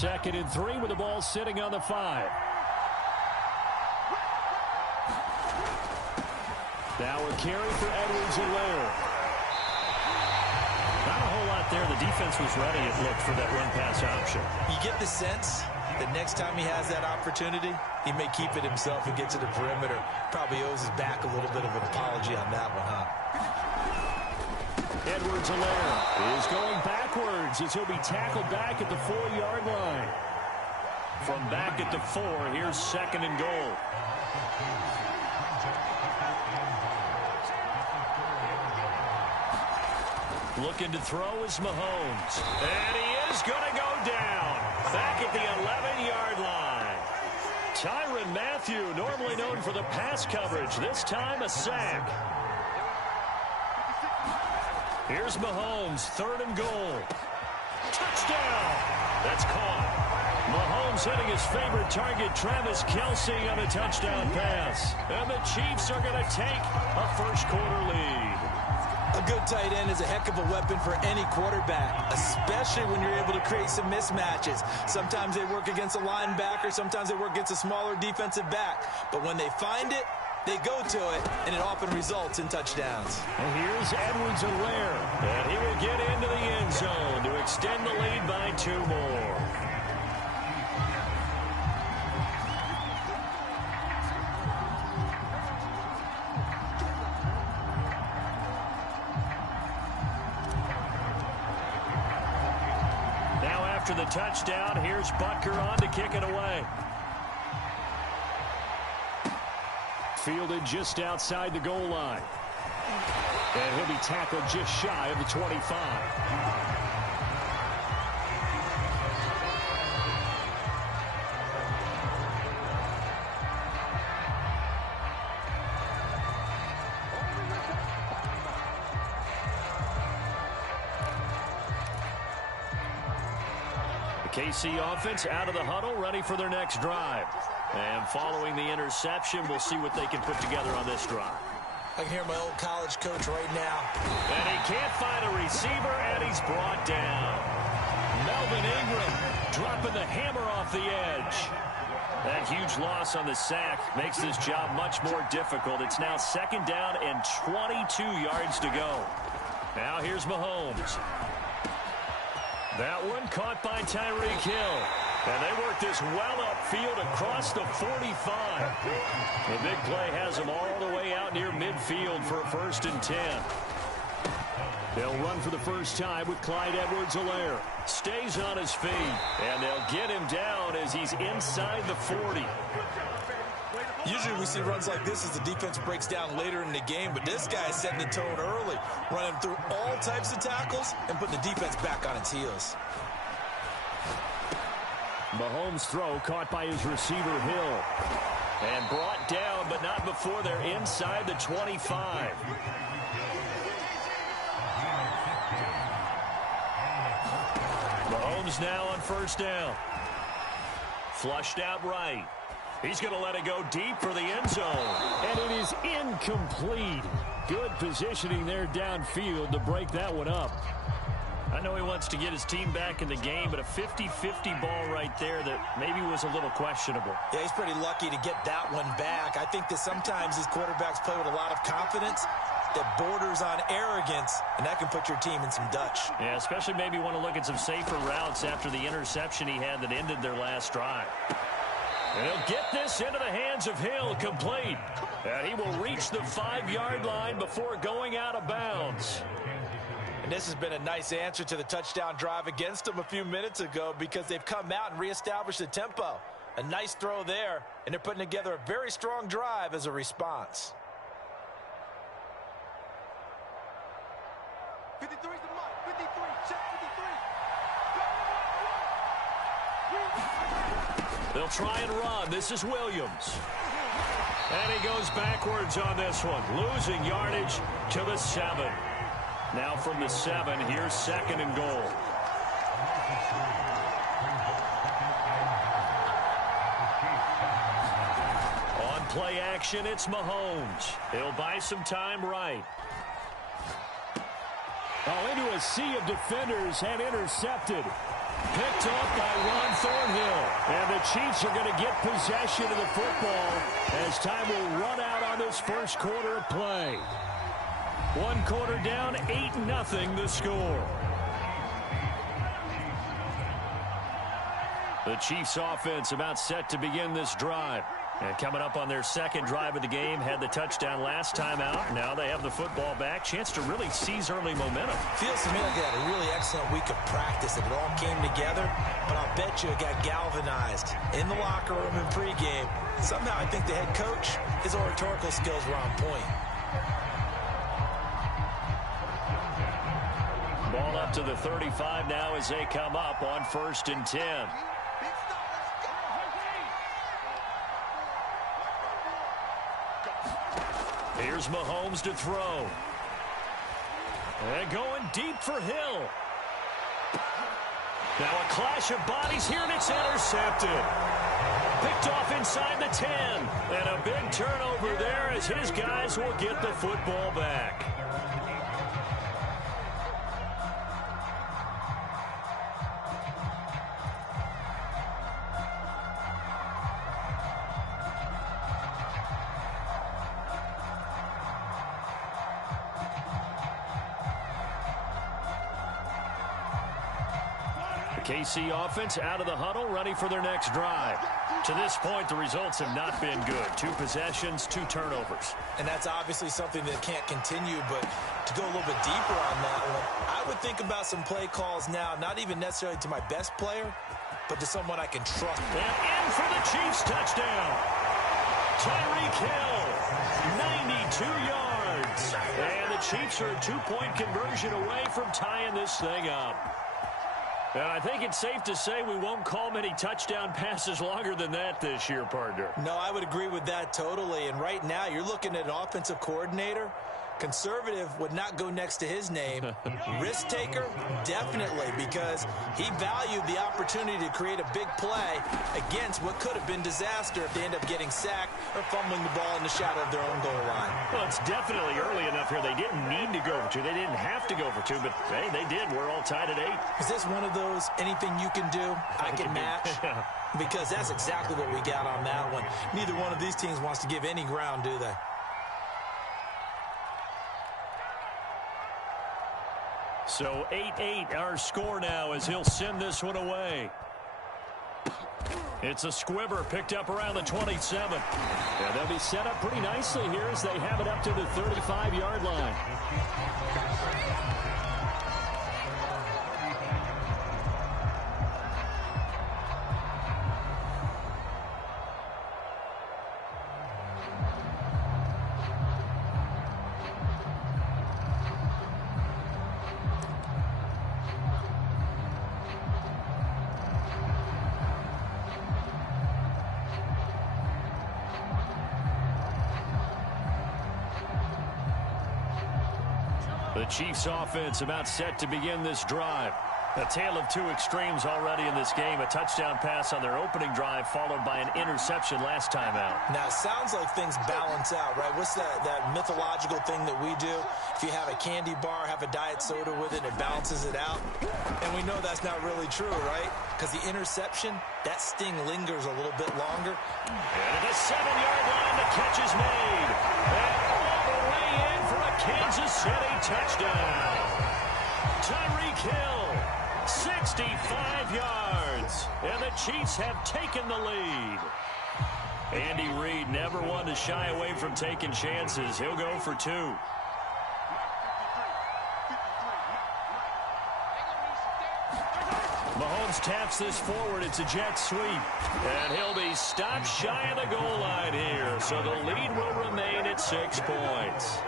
2nd and 3 with the ball sitting on the 5. Now a carry for Edwards-Helaire. Not a whole lot there. The defense was ready, it looked, for that run-pass option. You get the sense that next time he has that opportunity, he may keep it himself and get to the perimeter. Probably owes his back a little bit of an apology on that one, huh? Edwards-Helaire is going backwards as he'll be tackled back at the 4-yard line. From back at the 4, here's 2nd and goal. Looking to throw is Mahomes. And he is going to go down. Back at the 11-yard line. Tyrann Mathieu, normally known for the pass coverage. This time a sack. Here's Mahomes, 3rd and goal. Touchdown. That's caught. Mahomes hitting his favorite target, Travis Kelce, on a touchdown pass. And the Chiefs are going to take a first-quarter lead. A good tight end is a heck of a weapon for any quarterback, especially when you're able to create some mismatches. Sometimes they work against a linebacker, sometimes they work against a smaller defensive back. But when they find it, they go to it, and it often results in touchdowns. And here's Edwards-Helaire, and he will get into the end zone to extend the lead by 2 more. After the touchdown, here's Butker on to kick it away. Fielded just outside the goal line. And he'll be tackled just shy of the 25. KC offense out of the huddle, ready for their next drive. And following the interception, we'll see what they can put together on this drive. I can hear my old college coach right now. And he can't find a receiver, and he's brought down. Melvin Ingram dropping the hammer off the edge. That huge loss on the sack makes this job much more difficult. It's now 2nd down and 22 yards to go. Now here's Mahomes. That one caught by Tyreek Hill. And they work this well upfield across the 45. The big play has them all the way out near midfield for a 1st and 10. They'll run for the first time with Clyde Edwards-Helaire. Stays on his feet. And they'll get him down as he's inside the 40. Usually we see runs like this as the defense breaks down later in the game, but this guy is setting the tone early, running through all types of tackles and putting the defense back on its heels. Mahomes' throw caught by his receiver Hill. And brought down, but not before they're inside the 25. Mahomes now on 1st down. Flushed out right. He's going to let it go deep for the end zone. And it is incomplete. Good positioning there downfield to break that one up. I know he wants to get his team back in the game, but a 50-50 ball right there that maybe was a little questionable. Yeah, he's pretty lucky to get that one back. I think that sometimes these quarterbacks play with a lot of confidence that borders on arrogance, and that can put your team in some Dutch. Yeah, especially maybe want to look at some safer routes after the interception he had that ended their last drive. And he'll get this into the hands of Hill, complete. And he will reach the 5-yard line before going out of bounds. And this has been a nice answer to the touchdown drive against them a few minutes ago because they've come out and reestablished the tempo. A nice throw there, and they're putting together a very strong drive as a response. 53 is the mark. 53, check 53. They'll try and run. This is Williams. And he goes backwards on this one, losing yardage to the 7. Now from the 7, here's 2nd and goal. On play action, it's Mahomes. He'll buy some time right. Oh, into a sea of defenders and intercepted. Picked off by Ron Thornhill. And the Chiefs are going to get possession of the football as time will run out on this first quarter of play. 1 quarter down, 8-0 the score. The Chiefs offense about set to begin this drive. And coming up on their second drive of the game, had the touchdown last time out. Now they have the football back. Chance to really seize early momentum. Feels to me like they had a really excellent week of practice. It all came together, but I'll bet you it got galvanized in the locker room in pregame. Somehow I think the head coach, his oratorical skills were on point. Ball up to the 35 now as they come up on 1st and 10. Here's Mahomes to throw. And going deep for Hill. Now a clash of bodies here, and it's intercepted. Picked off inside the 10. And a big turnover there as his guys will get the football back. KC offense out of the huddle, ready for their next drive. To this point, the results have not been good. 2 possessions, 2 turnovers. And that's obviously something that can't continue, but to go a little bit deeper on that one, I would think about some play calls now, not even necessarily to my best player, but to someone I can trust. And in for the Chiefs touchdown. Tyreek Hill, 92 yards. And the Chiefs are a 2-point conversion away from tying this thing up. And I think it's safe to say we won't call many touchdown passes longer than that this year, partner. No, I would agree with that totally. And right now, you're looking at an offensive coordinator. Conservative would not go next to his name. Risk taker, definitely, because he valued the opportunity to create a big play against what could have been disaster if they end up getting sacked or fumbling the ball in the shadow of their own goal line. Well, it's definitely early enough here. They didn't need to go for 2. They didn't have to go for 2, but, hey, they did. We're all tied at 8. Is this one of those anything you can do, I can match? Because that's exactly what we got on that one. Neither one of these teams wants to give any ground, do they? So 8-8 our score now as he'll send this one away. It's a squibber picked up around the 27. And they'll be set up pretty nicely here as they have it up to the 35-yard line. The Chiefs offense about set to begin this drive. A tale of 2 extremes already in this game. A touchdown pass on their opening drive followed by an interception last time out. Now, it sounds like things balance out, right? What's that mythological thing that we do? If you have a candy bar, have a diet soda with it, it balances it out. And we know that's not really true, right? Because the interception, that sting lingers a little bit longer. And at the 7-yard line, the catch is made. And all the way in for a Kansas City touchdown. Tyreek Hill, 65 yards. And the Chiefs have taken the lead. Andy Reid never one to shy away from taking chances. He'll go for 2. Mahomes taps this forward. It's a jet sweep. And he'll be stopped shy of the goal line here. So the lead will remain at 6 points.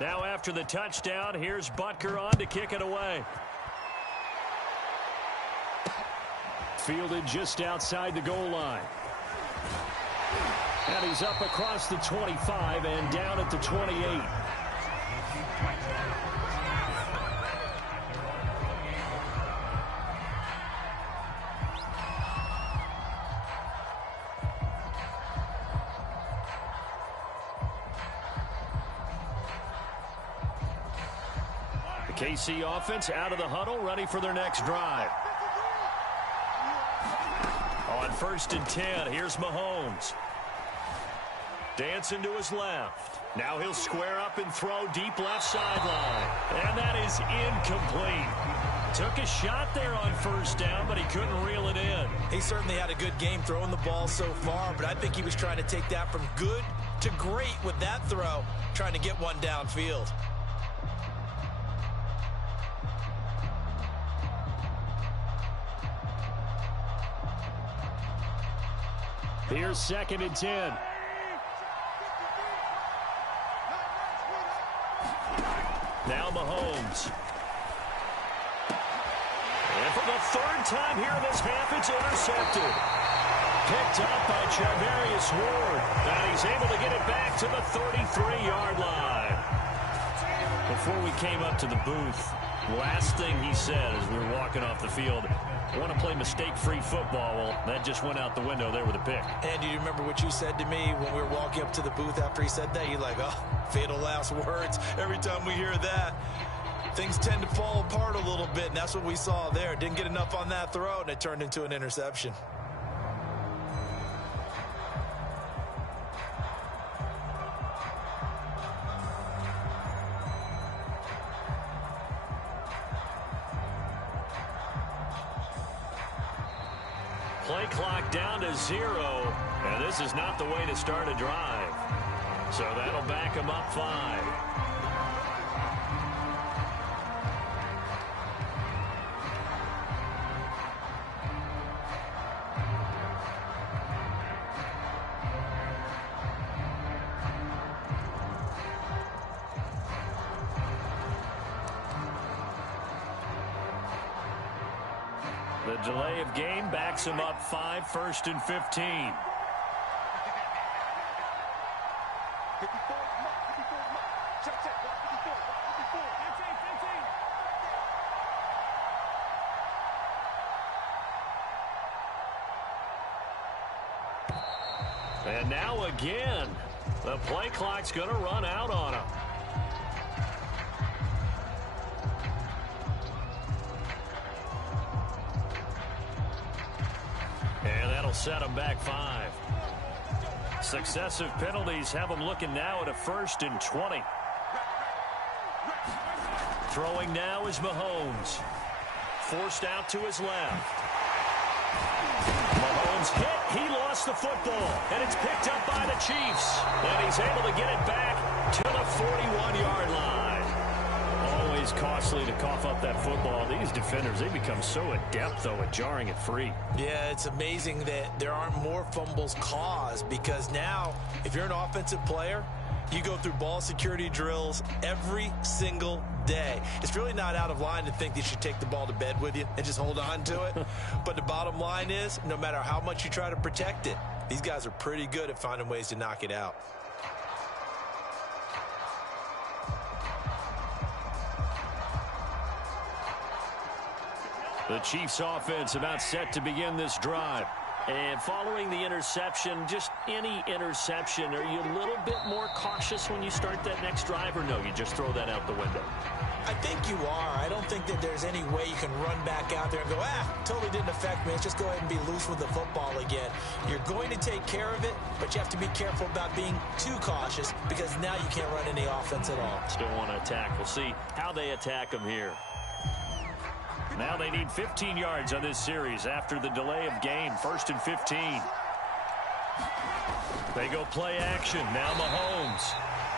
Now after the touchdown, here's Butker on to kick it away. Fielded just outside the goal line. And he's up across the 25 and down at the 28. The KC offense out of the huddle, ready for their next drive. On 1st and 10, here's Mahomes. Dancing to his left. Now he'll square up and throw deep left sideline. And that is incomplete. Took a shot there on 1st down, but he couldn't reel it in. He certainly had a good game throwing the ball so far, but I think he was trying to take that from good to great with that throw, trying to get one downfield. Here's 2nd and 10. Now Mahomes. And for the 3rd time here in this half, it's intercepted. Picked up by Charvarius Ward. And he's able to get it back to the 33-yard line. Before we came up to the booth, last thing he said as we were walking off the field, I want to play mistake-free football. Well, that just went out the window there with a pick. And do you remember what you said to me when we were walking up to the booth after he said that? You're like, oh, fatal last words. Every time we hear that, things tend to fall apart a little bit, and that's what we saw there. Didn't get enough on that throw, and it turned into an interception. Play clock down to 0, and this is not the way to start a drive. So that'll back him up 5. The delay of game backs him up 5, 1st and 15. And now again, the play clock's going to run out on him. And that'll set him back 5. Successive penalties have him looking now at a 1st and 20. Throwing now is Mahomes. Forced out to his left. Mahomes hit. He lost the football. And it's picked up by the Chiefs. And he's able to get it back to the 41-yard line. Always costly to cough up that football. These defenders, they become so adept, though, at jarring it free. Yeah, it's amazing that there aren't more fumbles caused, because now, if you're an offensive player, you go through ball security drills every single day. It's really not out of line to think that you should take the ball to bed with you and just hold on to it. But the bottom line is, no matter how much you try to protect it, these guys are pretty good at finding ways to knock it out. The Chiefs offense about set to begin this drive. And following the interception, just any interception, are you a little bit more cautious when you start that next drive, or no, you just throw that out the window? I think you are. I don't think that there's any way you can run back out there and go, totally didn't affect me. Let's just go ahead and be loose with the football again. You're going to take care of it, but you have to be careful about being too cautious, because now you can't run any offense at all. Still want to attack. We'll see how they attack them here. Now they need 15 yards on this series after the delay of game. 1st and 15. They go play action. Now Mahomes.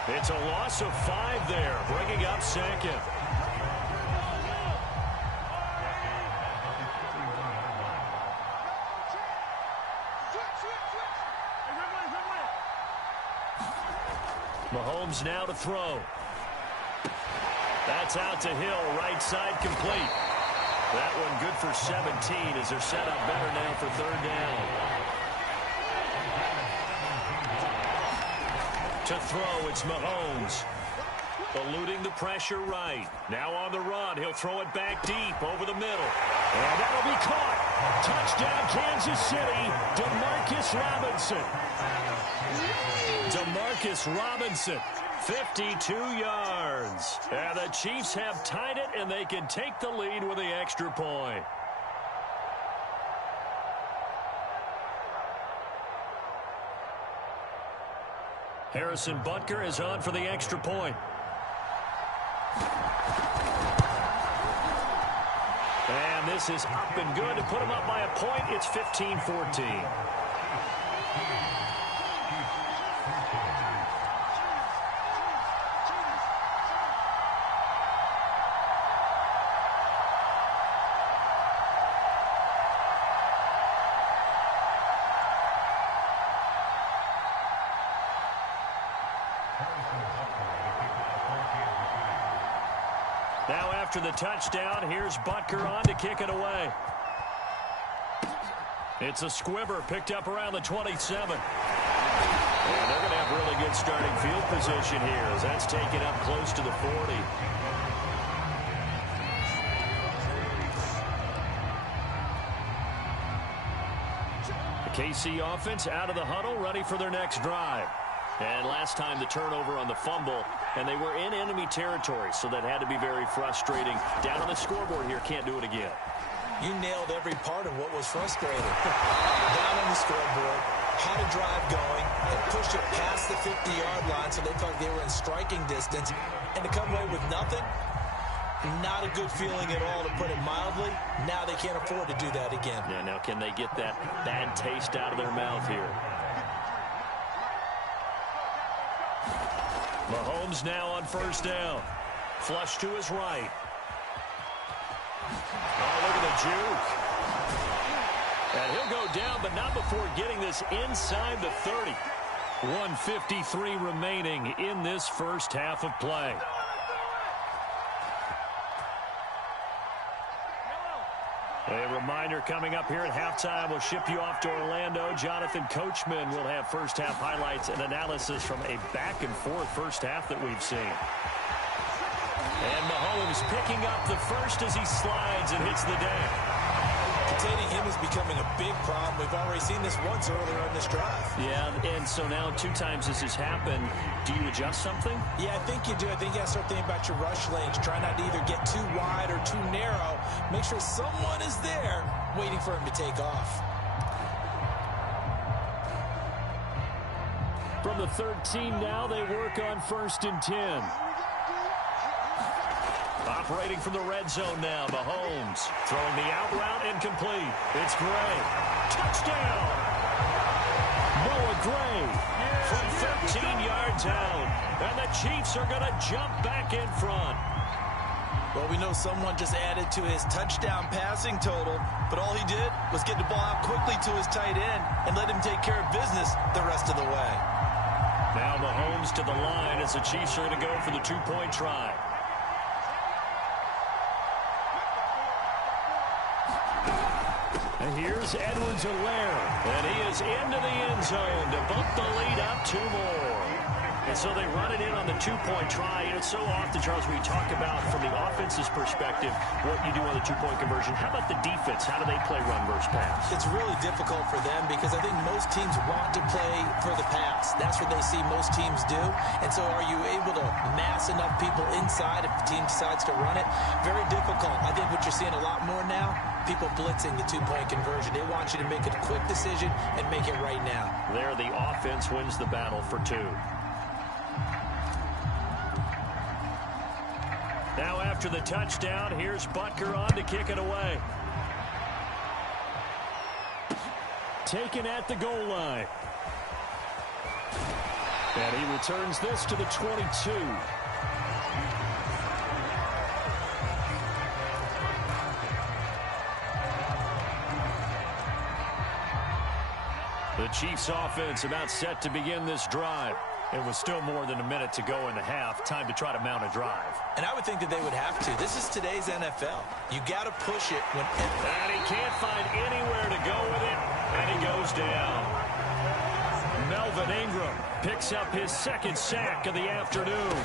It's a loss of 5 there, bringing up 2nd. Mahomes now to throw. That's out to Hill, right side complete. That one good for 17 as they're set up better now for third down. To throw, it's Mahomes. Eluding the pressure right. Now on the run. He'll throw it back deep over the middle. And that'll be caught. Touchdown, Kansas City. DeMarcus Robinson. DeMarcus Robinson, 52 yards. And the Chiefs have tied it, and they can take the lead with the extra point. Harrison Butker is on for the extra point. And this is up and good to put them up by a point. It's 15-14. Now after the touchdown, here's Butker on to kick it away. It's a squibber picked up around the 27. And they're going to have really good starting field position here as that's taken up close to the 40. The KC offense out of the huddle, ready for their next drive. And last time the turnover on the fumble, and they were in enemy territory, so that had to be very frustrating. Down on the scoreboard here, can't do it again. You nailed every part of what was frustrating. Down on the scoreboard, had a drive going, and pushed it past the 50-yard line so they thought they were in striking distance, and to come away with nothing, not a good feeling at all, to put it mildly. Now they can't afford to do that again. Yeah, now can they get that bad taste out of their mouth here? Mahomes now on first down. Flush to his right. Oh, look at the juke. And he'll go down, but not before getting this inside the 30. 1:53 remaining in this first half of play. A reminder coming up here at halftime. We'll ship you off to Orlando. Jonathan Coachman will have first half highlights and analysis from a back-and-forth first half that we've seen. And Mahomes picking up the first as he slides and hits the deck. Containing him is becoming a big problem. We've already seen this once earlier in this drive. Yeah, and so now 2 times this has happened. Do you adjust something? Yeah, I think you do. I think you got to start thinking about your rush lanes. Try not to either get too wide or too narrow. Make sure someone is there waiting for him to take off. From the 13 now, they work on 1st and 10. Operating from the red zone now, Mahomes throwing the out route incomplete. It's Gray. Touchdown! Noah Gray from 13 yards out. And the Chiefs are going to jump back in front. Well, we know someone just added to his touchdown passing total, but all he did was get the ball out quickly to his tight end and let him take care of business the rest of the way. Now Mahomes to the line as the Chiefs are going to go for the 2-point try. And here's Edwards-Helaire, and he is into the end zone to bump the lead up 2 more. And so they run it in on the 2-point try. And it's so often, Charles, we talk about from the offense's perspective what you do on the 2-point conversion. How about the defense? How do they play run versus pass? It's really difficult for them because I think most teams want to play for the pass. That's what they see most teams do. And so are you able to mass enough people inside if the team decides to run it? Very difficult. I think what you're seeing a lot more now, people blitzing the 2-point conversion. They want you to make a quick decision and make it right now. There, the offense wins the battle for 2. Now after the touchdown, here's Butker on to kick it away. Taken at the goal line. And he returns this to the 22. The Chiefs offense about set to begin this drive. It was still more than a minute to go in the half. Time to try to mount a drive. And I would think that they would have to. This is today's NFL. You got to push it when... And he can't find anywhere to go with it, and he goes down. Melvin Ingram picks up his second sack of the afternoon.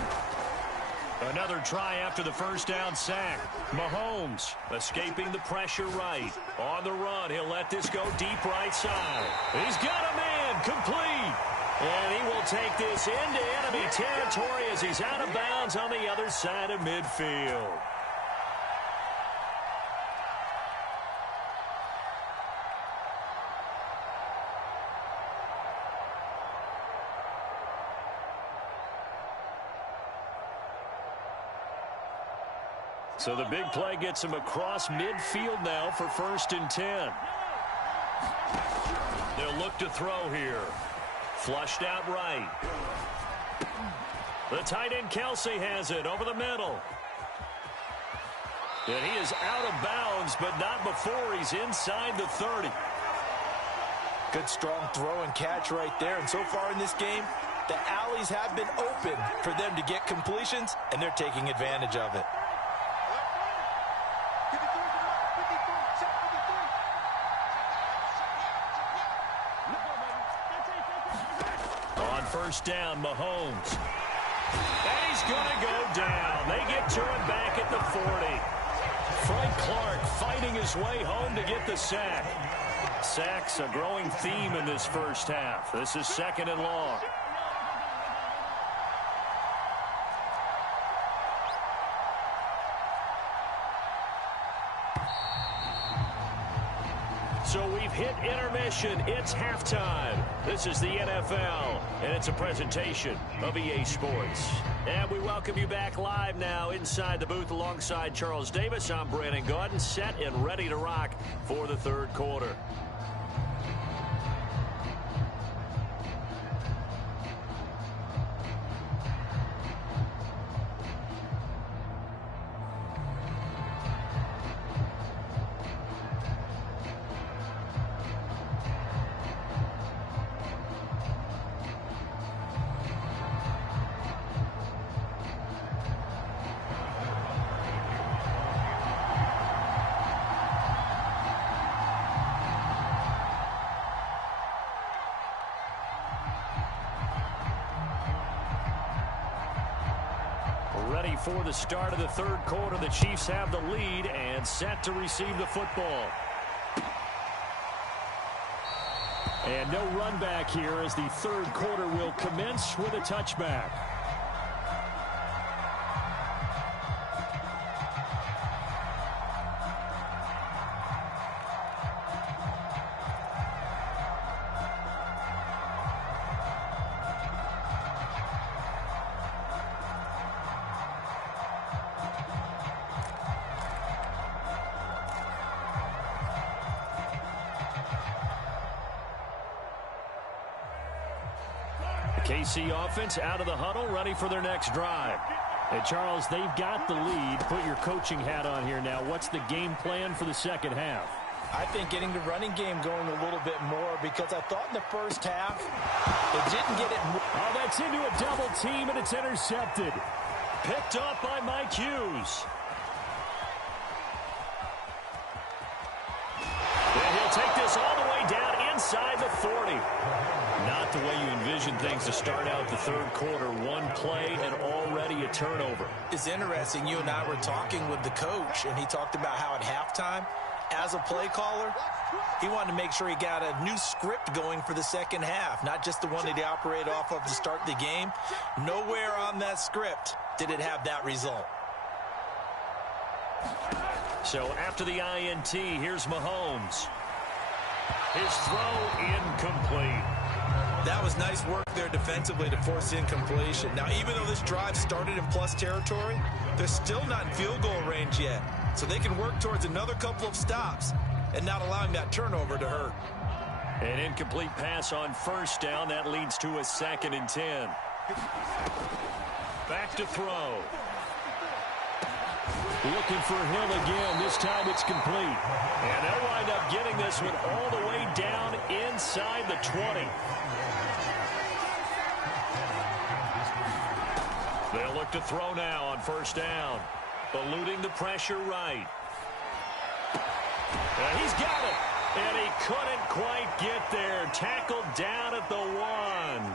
Another try after the first down sack. Mahomes escaping the pressure right. On the run, he'll let this go deep right side. He's got a man complete. And he will take this into enemy territory as he's out of bounds on the other side of midfield. So the big play gets him across midfield now for 1st and 10. They'll look to throw here. Flushed out right. The tight end Kelsey has it over the middle. And he is out of bounds, but not before he's inside the 30. Good strong throw and catch right there. And so far in this game, the alleys have been open for them to get completions, and they're taking advantage of it. First down, Mahomes. And he's going to go down. They get to him back at the 40. Frank Clark fighting his way home to get the sack. Sacks a growing theme in this first half. This is 2nd and long. So we've hit intermission. It's halftime. This is the NFL, and it's a presentation of EA Sports. And we welcome you back live now inside the booth alongside Charles Davis. I'm Brandon Gaudin, set and ready to rock for the 3rd quarter. Ready for the start of the 3rd quarter. The Chiefs have the lead and set to receive the football. And no run back here as the 3rd quarter will commence with a touchback. KC offense out of the huddle, ready for their next drive. And Charles, they've got the lead. Put your coaching hat on here now. What's the game plan for the second half? I think getting the running game going a little bit more, because I thought in the first half they didn't get it. Oh, that's into a double team, and it's intercepted. Picked up by Mike Hughes. And he'll take this all the way down inside the 40. Not the way you envision things to start out the 3rd quarter. One play and already a turnover. It's interesting. You and I were talking with the coach, and he talked about how at halftime, as a play caller, he wanted to make sure he got a new script going for the second half, not just the one that he operated off of to start the game. Nowhere on that script did it have that result. So after the INT, here's Mahomes. His throw incomplete. That was nice work there defensively to force incompletion. Now, even though this drive started in plus territory, they're still not in field goal range yet. So they can work towards another couple of stops and not allowing that turnover to hurt. An incomplete pass on first down. That leads to a 2nd and 10. Back to throw. Looking for Hill again. This time it's complete. And they'll wind up getting this one all the way down inside the 20. They'll look to throw now on first down. Eluding the pressure right. He's got it. And he couldn't quite get there. Tackled down at the 1.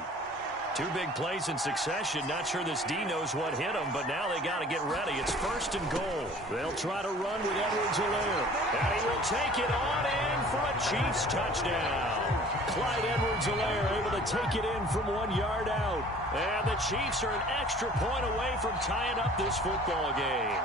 Two big plays in succession. Not sure this D knows what hit him, but now they got to get ready. It's first and goal. They'll try to run with Edwards-Helaire. And he will take it on in for a Chiefs touchdown. Clyde Edwards-Helaire able to take it in from 1 yard out. And the Chiefs are an extra point away from tying up this football game.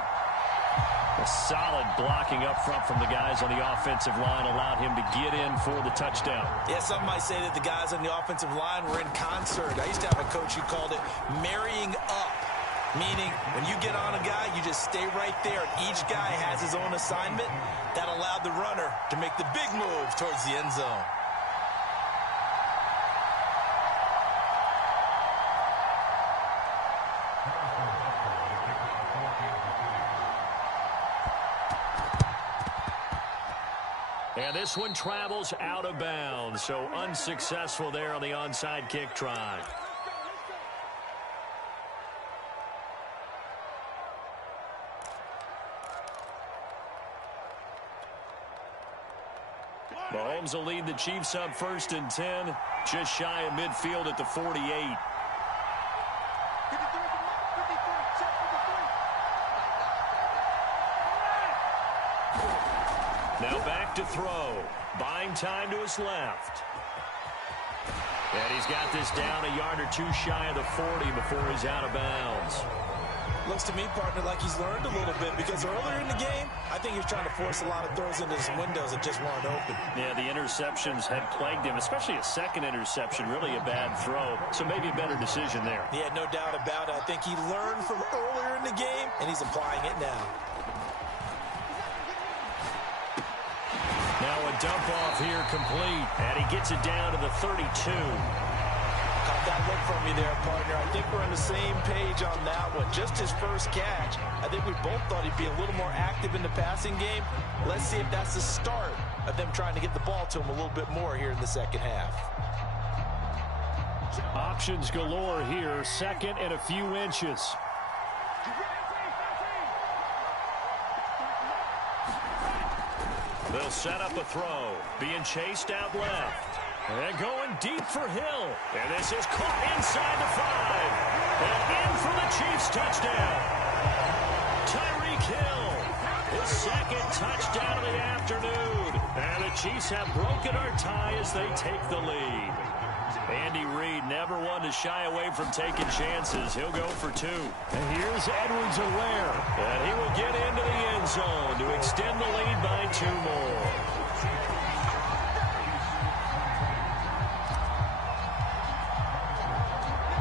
A solid blocking up front from the guys on the offensive line allowed him to get in for the touchdown. Yeah, some might say that the guys on the offensive line were in concert. I used to have a coach who called it marrying up, meaning when you get on a guy, you just stay right there. Each guy has his own assignment. That allowed the runner to make the big move towards the end zone. And this one travels out of bounds, so unsuccessful there on the onside kick try. Mahomes will lead the Chiefs up first and 10, just shy of midfield at the 48. Now back to throw. Buying time to his left. And he's got this down a yard or two shy of the 40 before he's out of bounds. Looks to me, partner, like he's learned a little bit because earlier in the game, I think he was trying to force a lot of throws into some windows that just weren't open. Yeah, the interceptions had plagued him, especially a second interception, really a bad throw. So maybe a better decision there. Yeah, no doubt about it. I think he learned from earlier in the game, and he's applying it now. Now a dump off here complete, and he gets it down to the 32. Caught that look from you there, partner. I think we're on the same page on that one. Just his first catch. I think we both thought he'd be a little more active in the passing game. Let's see if that's the start of them trying to get the ball to him a little bit more here in the second half. Options galore here, second and a few inches. They'll set up a throw. Being chased out left. And going deep for Hill. And this is caught inside the 5. And in for the Chiefs touchdown. Tyreek Hill. His second touchdown of the afternoon. And the Chiefs have broken our tie as they take the lead. Andy Reid never one to shy away from taking chances. He'll go for 2. And here's Edwards-Helaire. And he will get into the end zone to extend the lead by 2 more.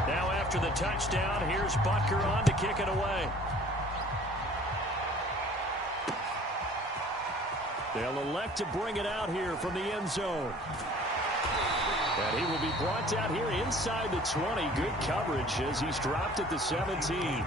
Now after the touchdown, here's Butker on to kick it away. They'll elect to bring it out here from the end zone. And he will be brought down here inside the 20. Good coverage as he's dropped at the 17.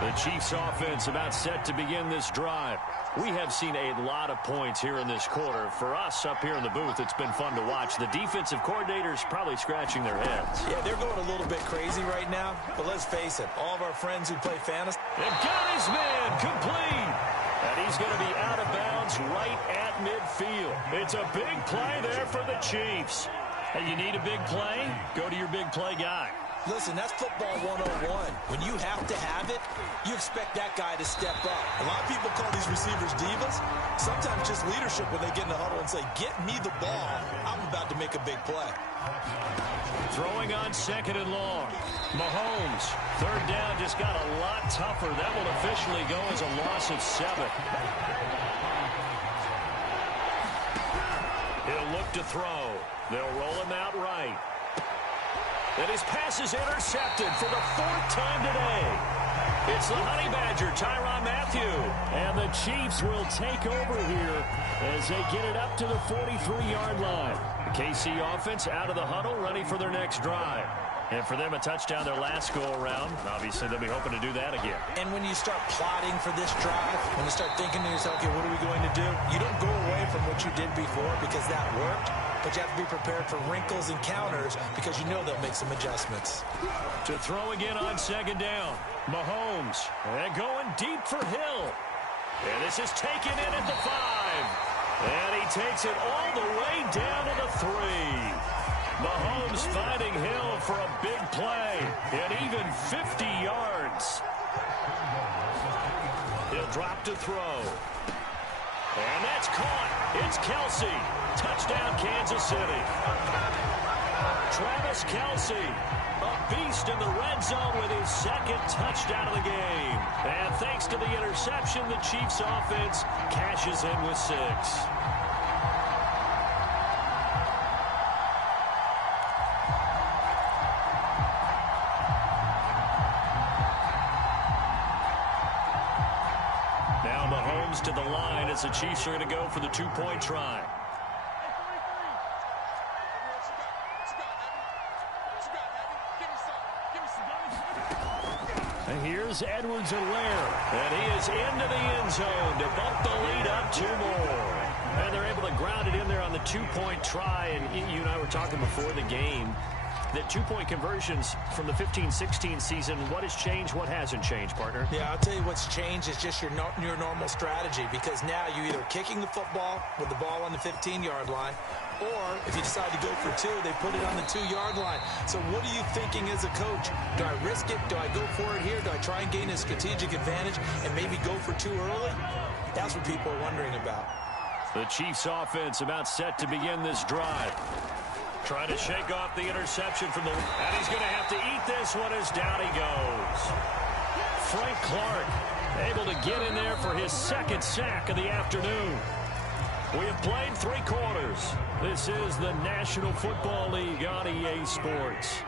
The Chiefs offense about set to begin this drive. We have seen a lot of points here in this quarter. For us up here in the booth, it's been fun to watch. The defensive coordinators probably scratching their heads. Yeah, they're going a little bit crazy right now. But let's face it, all of our friends who play fantasy. They've got his man complete. And he's going to be out of bounds right at midfield. It's a big play there for the Chiefs. Hey, you need a big play? Go to your big play guy. Listen, that's football 101. When you have to have it, you expect that guy to step up. A lot of people call these receivers divas. Sometimes just leadership when they get in the huddle and say, get me the ball. I'm about to make a big play. Throwing on second and long. Mahomes, third down just got a lot tougher. That will officially go as a loss of 7. He'll look to throw. They'll roll him out right. And his pass is intercepted for the 4th time today. It's the Honey Badger, Tyrann Mathieu. And the Chiefs will take over here as they get it up to the 43-yard line. The KC offense out of the huddle, ready for their next drive. And for them, a touchdown their last go-around. Obviously, they'll be hoping to do that again. And when you start plotting for this drive, when you start thinking to yourself, okay, what are we going to do? You don't go away from what you did before because that worked, but you have to be prepared for wrinkles and counters because you know they'll make some adjustments. To throw again on second down. Mahomes. And going deep for Hill. And this is taken in at the 5. And he takes it all the way down to the 3. Mahomes finding Hill for a big play. And even 50 yards. He'll drop to throw. And that's caught. It's Kelsey. Touchdown, Kansas City. Travis Kelsey, a beast in the red zone with his second touchdown of the game. And thanks to the interception, the Chiefs offense cashes in with 6. Now Mahomes to the line as the Chiefs are going to go for the 2-point try. And here's Edwards-Helaire, and he is into the end zone to bump the lead up 2 more. And they're able to ground it in there on the 2-point try. And you and I were talking before the game that 2-point conversions from the 15-16 season, what has changed, what hasn't changed, partner? Yeah, I'll tell you what's changed is just your normal strategy, because now you're either kicking the football with the ball on the 15-yard line, or if you decide to go for 2, they put it on the 2-yard line. So what are you thinking as a coach? Do I risk it? Do I go for it here? Do I try and gain a strategic advantage and maybe go for 2 early? That's what people are wondering about. The Chiefs offense about set to begin this drive. Trying to shake off the interception from the... And he's going to have to eat this one as down he goes. Frank Clark able to get in there for his second sack of the afternoon. We have played 3 quarters. This is the National Football League on EA Sports.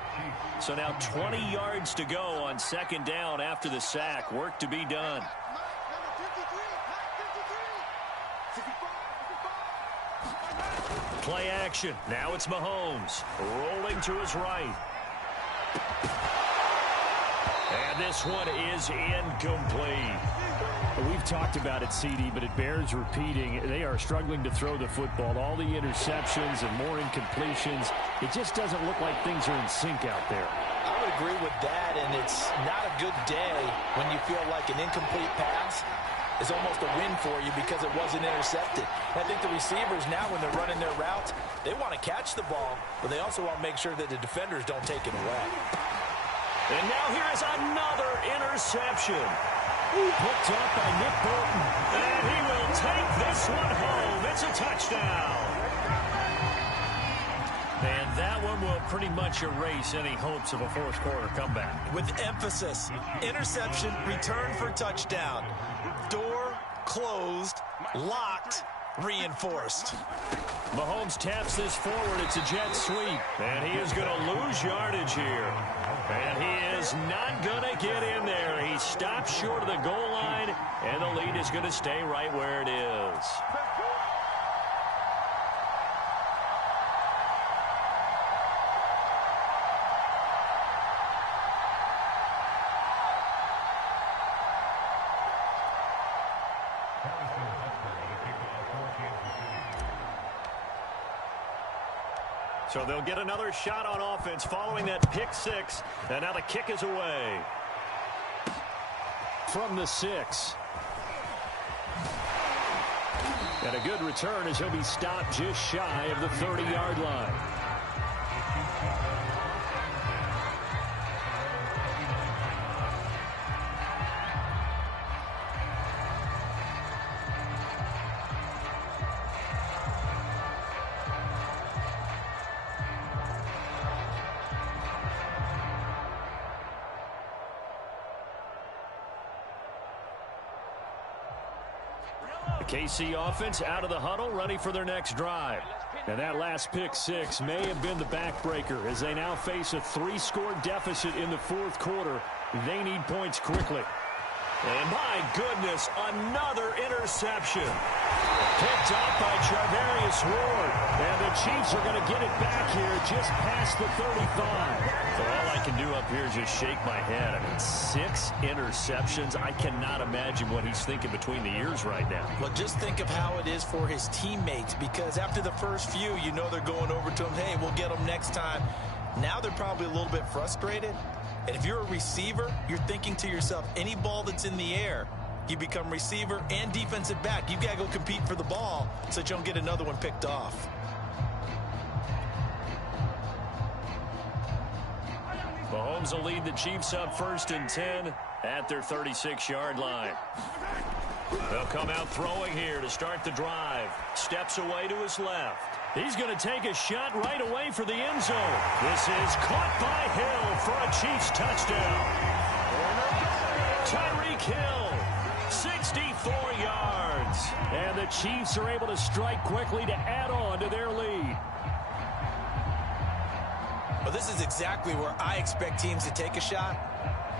So now 20 yards to go on second down after the sack. Work to be done. Play action. Now it's Mahomes rolling to his right. And this one is incomplete. We've talked about it, CD, but it bears repeating. They are struggling to throw the football. All the interceptions and more incompletions. It just doesn't look like things are in sync out there. I would agree with that, and it's not a good day when you feel like an incomplete pass is almost a win for you because it wasn't intercepted. And I think the receivers now, when they're running their routes, they want to catch the ball, but they also want to make sure that the defenders don't take it away. And now here is another interception. Picked up by Nick Bolton. And he will take this one home. It's a touchdown. And that one will pretty much erase any hopes of a fourth-quarter comeback. With emphasis, interception, return for touchdown. Door closed, locked, reinforced. Mahomes taps this forward. It's a jet sweep. And he is going to lose yardage here. And he is not going to get in there. He stops short of the goal line, and the lead is going to stay right where it is. So they'll get another shot on offense following that pick 6. And now the kick is away. From the 6. And a good return as he'll be stopped just shy of the 30-yard line. The KC offense out of the huddle, ready for their next drive. And that last pick 6 may have been the backbreaker as they now face a 3-score deficit in the fourth quarter. They need points quickly. And my goodness, another interception. Picked up by Charvarius Ward. And the Chiefs are going to get it back here just past the 35. So all I can do up here is just shake my head. I mean, 6 interceptions. I cannot imagine what he's thinking between the ears right now. Well, just think of how it is for his teammates, because after the first few, you know they're going over to him, hey, we'll get them next time. Now they're probably a little bit frustrated. And if you're a receiver, you're thinking to yourself, any ball that's in the air, you become receiver and defensive back. You've got to go compete for the ball so that you don't get another one picked off. Mahomes will lead the Chiefs up 1st and 10 at their 36-yard line. They'll come out throwing here to start the drive. Steps away to his left. He's going to take a shot right away for the end zone. This is caught by Hill for a Chiefs touchdown. Tyreek Hill, 64 yards. And the Chiefs are able to strike quickly to add on to their lead. Well, this is exactly where I expect teams to take a shot.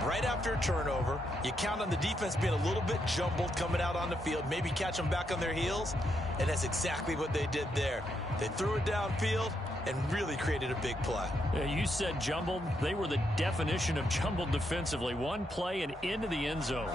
Right after a turnover, you count on the defense being a little bit jumbled coming out on the field, maybe catch them back on their heels, and that's exactly what they did there. They threw it downfield and really created a big play. Yeah, you said jumbled. They were the definition of jumbled defensively. One play and into the end zone.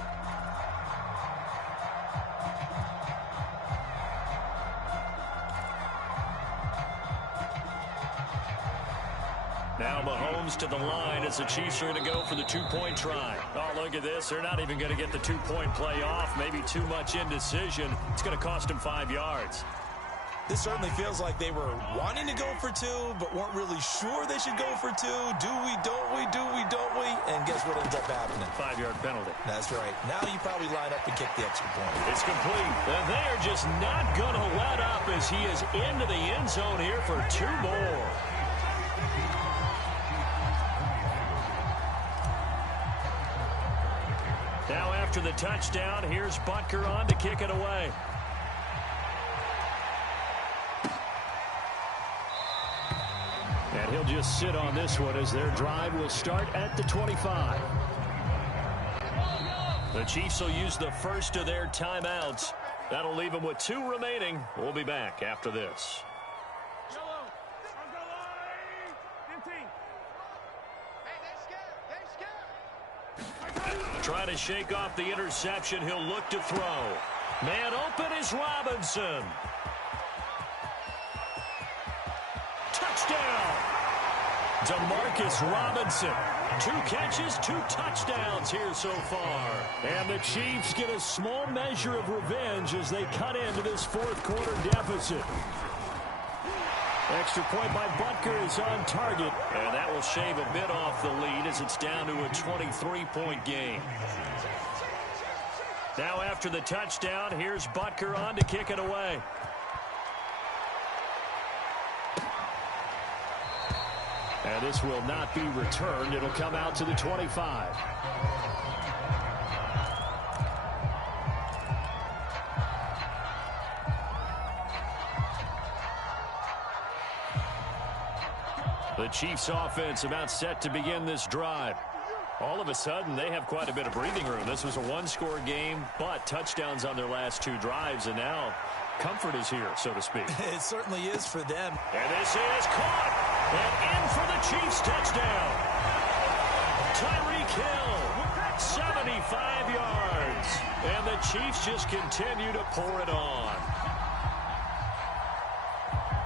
Now Mahomes to the line as the Chiefs are going to go for the 2-point try. Oh, look at this. They're not even going to get the 2-point play off. Maybe too much indecision. It's going to cost them 5 yards. This certainly feels like they were wanting to go for 2, but weren't really sure they should go for 2. Do we, don't we, do we, don't we? And guess what ends up happening? 5-yard penalty. That's right. Now you probably line up and kick the extra point. It's complete. And they are just not going to let up as he is into the end zone here for 2 more. Now after the touchdown, here's Butker on to kick it away. And he'll just sit on this one as their drive will start at the 25. The Chiefs will use the first of their timeouts. That'll leave them with 2 remaining. We'll be back after this. Trying to shake off the interception. He'll look to throw. Man open is Robinson. Touchdown. Demarcus Robinson. 2 catches, 2 touchdowns here so far. And the Chiefs get a small measure of revenge as they cut into this 4th quarter deficit. Extra point by Butker is on target. And that will shave a bit off the lead as it's down to a 23-point game. Now after the touchdown, here's Butker on to kick it away. And this will not be returned. It'll come out to the 25. The Chiefs offense about set to begin this drive. All of a sudden, they have quite a bit of breathing room. This was a 1-score game, but touchdowns on their last 2 drives, and now comfort is here, so to speak. It certainly is for them. And this is caught, and in for the Chiefs touchdown. Tyreek Hill, 75 yards, and the Chiefs just continue to pour it on.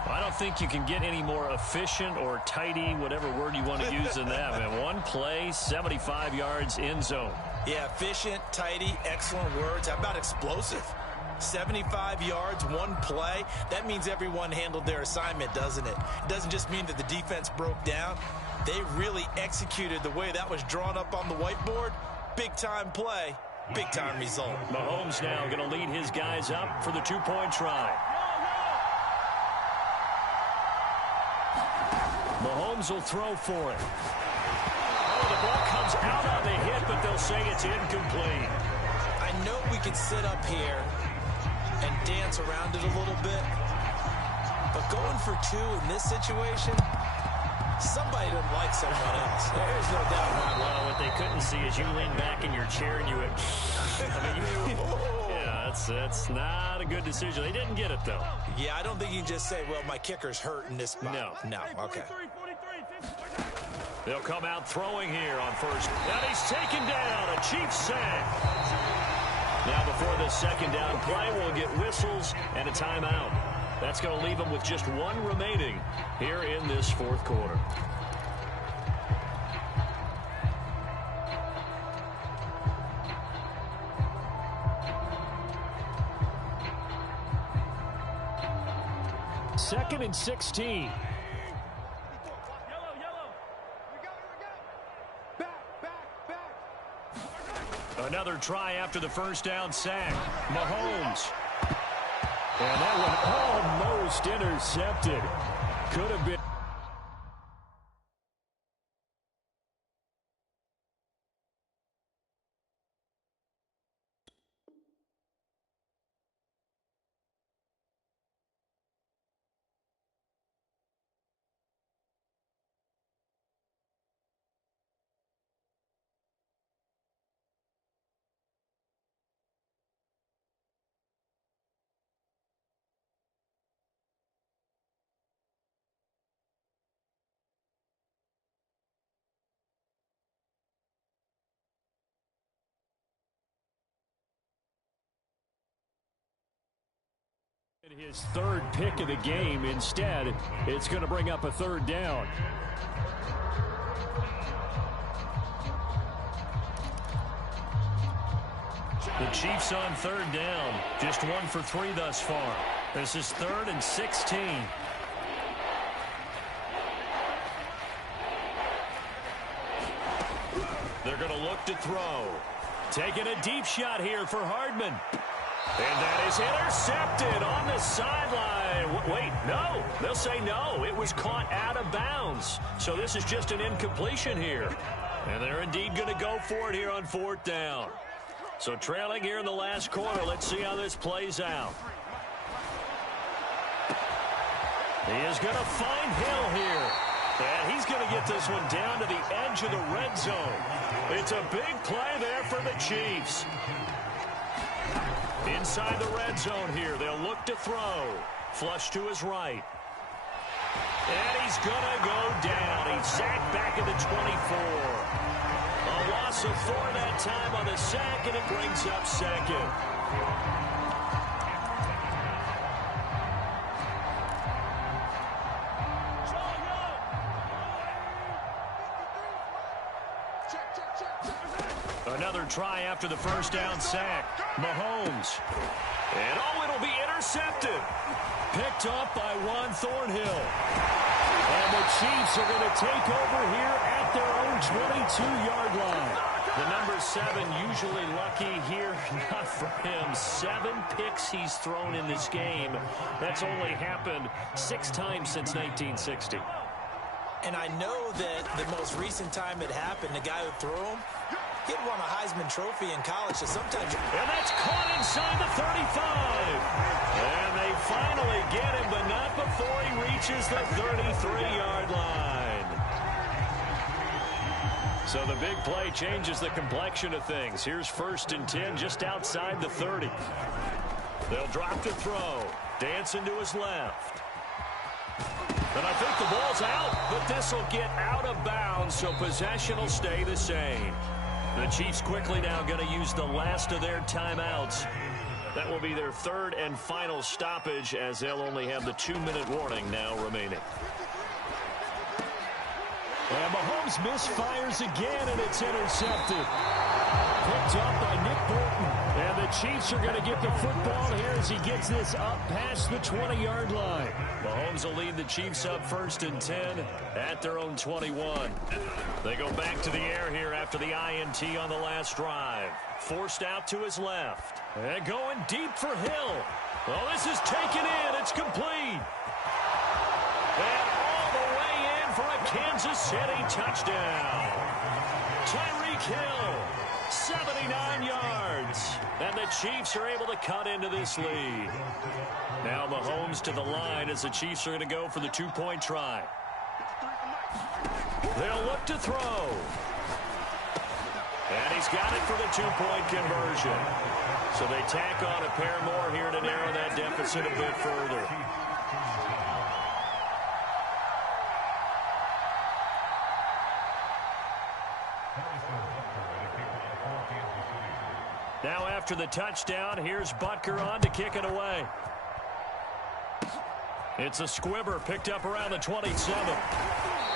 I don't think you can get any more efficient or tidy, whatever word you want to use in that. Man, 1 play, 75 yards, end zone. Yeah, efficient, tidy, excellent words. How about explosive? 75 yards, 1 play. That means everyone handled their assignment, doesn't it? It doesn't just mean that the defense broke down. They really executed the way that was drawn up on the whiteboard. Big-time play, big-time result. Mahomes now going to lead his guys up for the 2-point try. Mahomes will throw for it. Oh, the ball comes out on the hit, but they'll say it's incomplete. I know we could sit up here and dance around it a little bit, but going for 2 in this situation, somebody doesn't like someone else. There's no doubt about it. Well, what they couldn't see is you lean back in your chair and you went, I mean, yeah, That's not a good decision. They didn't get it, though. Yeah, I don't think you can just say, well, my kicker's hurt in this spot. No, okay. They'll come out throwing here on first. And he's taken down. A Chiefs sack. Now before this second down play, we'll get whistles and a timeout. That's going to leave them with just one remaining here in this fourth quarter. Second and 16. Another try after the first down sack. Mahomes. And that one almost intercepted. Could have been. His third pick of the game. Instead, it's going to bring up a third down. The Chiefs on third down. Just 1 for 3 thus far. This is 3rd and 16. They're going to look to throw. Taking a deep shot here for Hardman. And that is intercepted on the sideline. Wait, no. They'll say no. It was caught out of bounds. So this is just an incompletion here. And they're indeed going to go for it here on 4th down. So trailing here in the last quarter. Let's see how this plays out. He is going to find Hill here. And he's going to get this one down to the edge of the red zone. It's a big play there for the Chiefs. Inside the red zone here, they'll look to throw. Flush to his right. And he's going to go down. He's sacked back at the 24. A loss of 4 that time on the sack, and it brings up second. Another try after the first down sack. Mahomes. And it'll be intercepted. Picked up by Juan Thornhill. And the Chiefs are going to take over here at their own 22-yard line. The number 7 usually lucky here. Not for him. 7 picks he's thrown in this game. That's only happened 6 times since 1960. And I know that the most recent time it happened, the guy who threw him, he had won a Heisman Trophy in college, so sometimes... And that's caught inside the 35. And they finally get him, but not before he reaches the 33-yard line. So the big play changes the complexion of things. Here's 1st and 10 just outside the 30. They'll drop to throw. Dancing to his left. And I think the ball's out, but this will get out of bounds, so possession will stay the same. The Chiefs quickly now going to use the last of their timeouts. That will be their 3rd and final stoppage, as they'll only have the 2-minute warning now remaining. And Mahomes misfires again, and it's intercepted. Picked up by Nick Bolton. And the Chiefs are going to get the football here as he gets this up past the 20-yard line. Mahomes will lead the Chiefs up 1st and 10 at their own 21. They go back to the air here after the INT on the last drive. Forced out to his left. And going deep for Hill. Well, this is taken in. It's complete. And all the way in for a Kansas City touchdown. Tyreek Hill, 79 yards. And the Chiefs are able to cut into this lead. Now Mahomes to the line as the Chiefs are going to go for the 2-point try. They'll look to throw. And he's got it for the two-point conversion. So they tack on a pair more here to narrow that deficit a bit further. Now after the touchdown, here's Butker on to kick it away. It's a squibber picked up around the 27.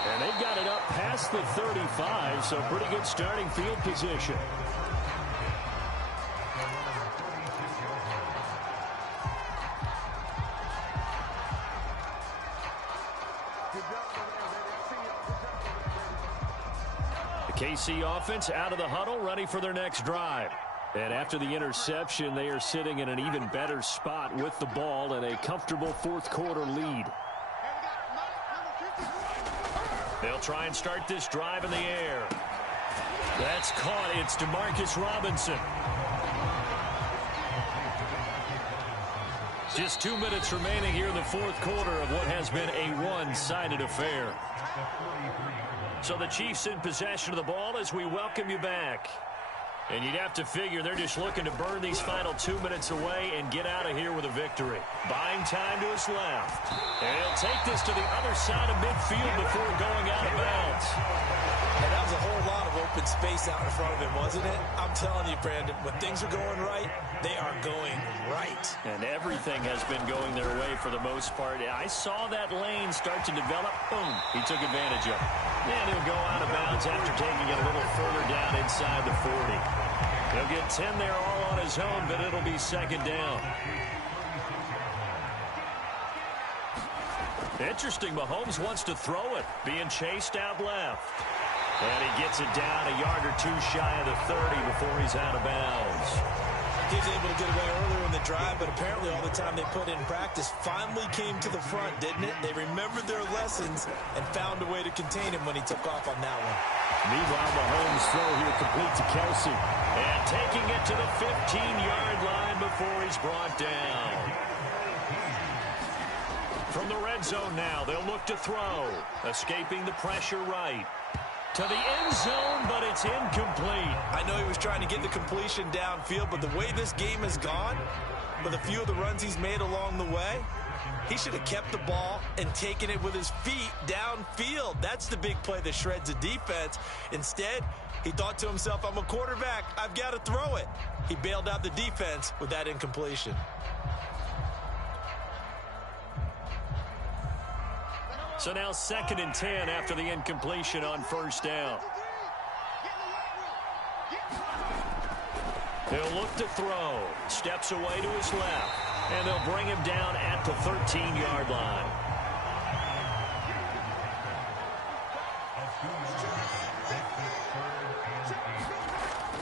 And they've got it up past the 35, so pretty good starting field position. The KC offense out of the huddle, ready for their next drive. And after the interception, they are sitting in an even better spot with the ball and a comfortable fourth quarter lead. They'll try and start this drive in the air. That's caught. It's DeMarcus Robinson. Just 2 minutes remaining here in the fourth quarter of what has been a one-sided affair. So the Chiefs in possession of the ball as we welcome you back. And you'd have to figure they're just looking to burn these final 2 minutes away and get out of here with a victory. Buying time to his left. And he'll take this to the other side of midfield before going out of bounds. And that was a whole lot of open space out in front of him, wasn't it? I'm telling you, Brandon, when things are going right, they are going right. And everything has been going their way for the most part. I saw that lane start to develop. Boom. He took advantage of it. And he'll go out of bounds after taking it a little further down inside the 40. He'll get 10 there all on his own, but it'll be second down. Interesting, Mahomes wants to throw it, being chased out left. And he gets it down a yard or two shy of the 30 before he's out of bounds. He was able to get away earlier in the drive, but apparently all the time they put in practice finally came to the front, didn't it? They remembered their lessons and found a way to contain him when he took off on that one. Meanwhile, Mahomes' throw here complete to Kelsey. And taking it to the 15-yard line before he's brought down. From the red zone now, they'll look to throw. Escaping the pressure right. To the end zone, but it's incomplete. I know he was trying to get the completion downfield, but the way this game has gone, with a few of the runs he's made along the way, he should have kept the ball and taken it with his feet downfield. That's the big play that shreds a defense. Instead, he thought to himself, I'm a quarterback. I've got to throw it. He bailed out the defense with that incompletion. So now 2nd and 10 after the incompletion on first down. He'll look to throw. Steps away to his left. And they'll bring him down at the 13-yard line.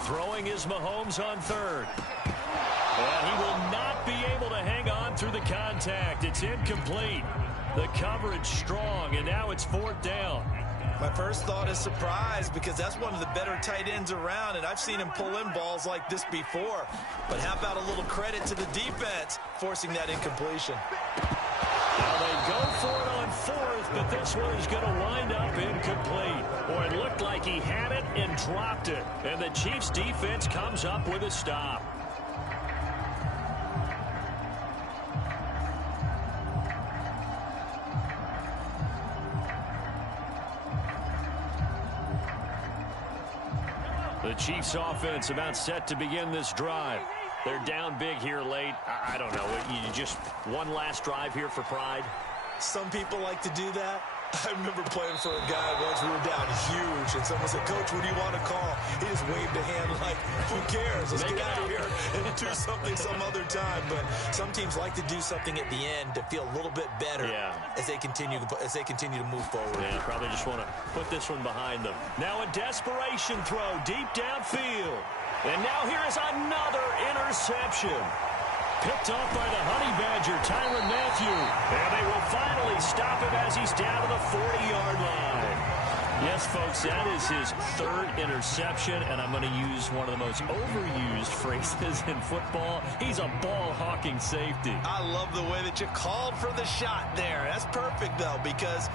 Throwing is Mahomes on third. And he will not be able to hang on through the contact. It's incomplete. The coverage strong, and now it's 4th down. My first thought is surprise because that's one of the better tight ends around, and I've seen him pull in balls like this before. But how about a little credit to the defense forcing that incompletion? Now they go for it on 4th, but this one is going to wind up incomplete. Boy, it looked like he had it and dropped it, and the Chiefs' defense comes up with a stop. The Chiefs offense about set to begin this drive. They're down big here late. I don't know. You just one last drive here for pride? Some people like to do that. I remember playing for a guy once. We were down huge, and someone said, Coach, what do you want to call? He just waved a hand like, who cares? Let's get out of here and do something some other time. But some teams like to do something at the end to feel a little bit better as they continue to move forward. Yeah, probably just want to put this one behind them. Now a desperation throw deep downfield. And now here is another interception. Picked off by the Honey Badger, Tyrann Mathieu. And they will finally stop him as he's down to the 40-yard line. Yes, folks, that is his 3rd interception, and I'm going to use one of the most overused phrases in football. He's a ball-hawking safety. I love the way that you called for the shot there. That's perfect, though, because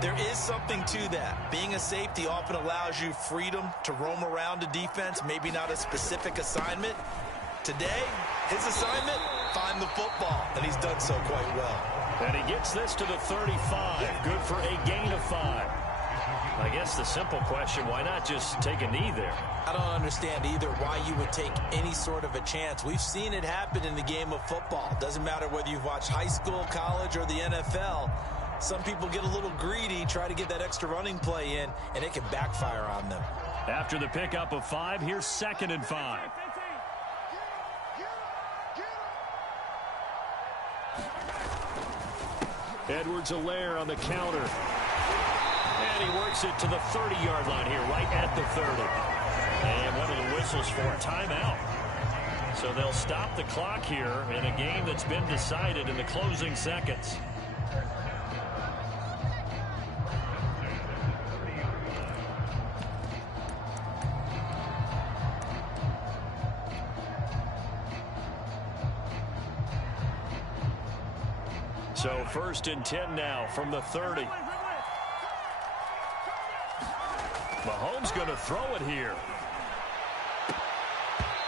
There is something to that. Being a safety often allows you freedom to roam around a defense, maybe not a specific assignment. Today, his assignment, find the football, and he's done so quite well. And he gets this to the 35. Good for a gain of 5. I guess the simple question, why not just take a knee there? I don't understand either why you would take any sort of a chance. We've seen it happen in the game of football. Doesn't matter whether you've watched high school, college, or the NFL. Some people get a little greedy, try to get that extra running play in, and it can backfire on them. After the pickup of 5, here's 2nd and 5. Edwards-Helaire on the counter. And he works it to the 30-yard line here, right at the 30. And one of the whistles for a timeout. So they'll stop the clock here in a game that's been decided in the closing seconds. So 1st and 10 now from the 30. Mahomes going to throw it here.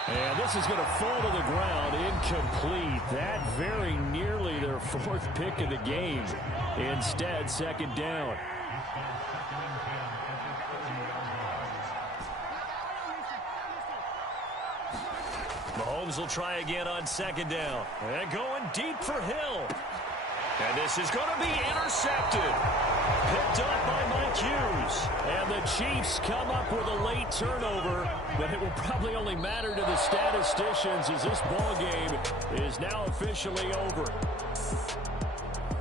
And this is going to fall to the ground, incomplete. That very nearly their 4th pick of the game. Instead, 2nd down. Mahomes will try again on 2nd down. And going deep for Hill. And this is going to be intercepted. Picked up by Mike Hughes. And the Chiefs come up with a late turnover, but it will probably only matter to the statisticians as this ball game is now officially over.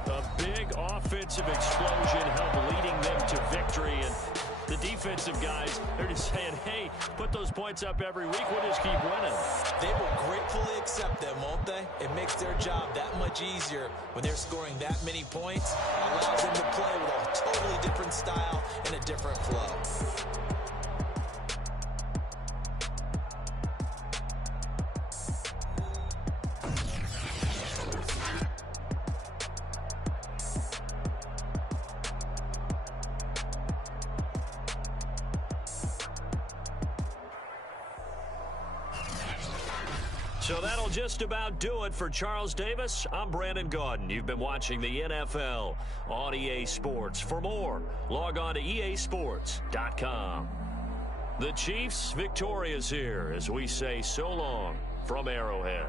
A big offensive explosion helped leading them to victory, and the defensive guys, they're just saying, hey, put those points up every week, we'll just keep winning. They will gratefully accept them, won't they? It makes their job that much easier when they're scoring that many points. Allows them to play with a totally different style and a different flow. So that'll just about do it for Charles Davis. I'm Brandon Gaudin. You've been watching the NFL on EA Sports. For more, log on to easports.com. The Chiefs victorious here as we say so long from Arrowhead.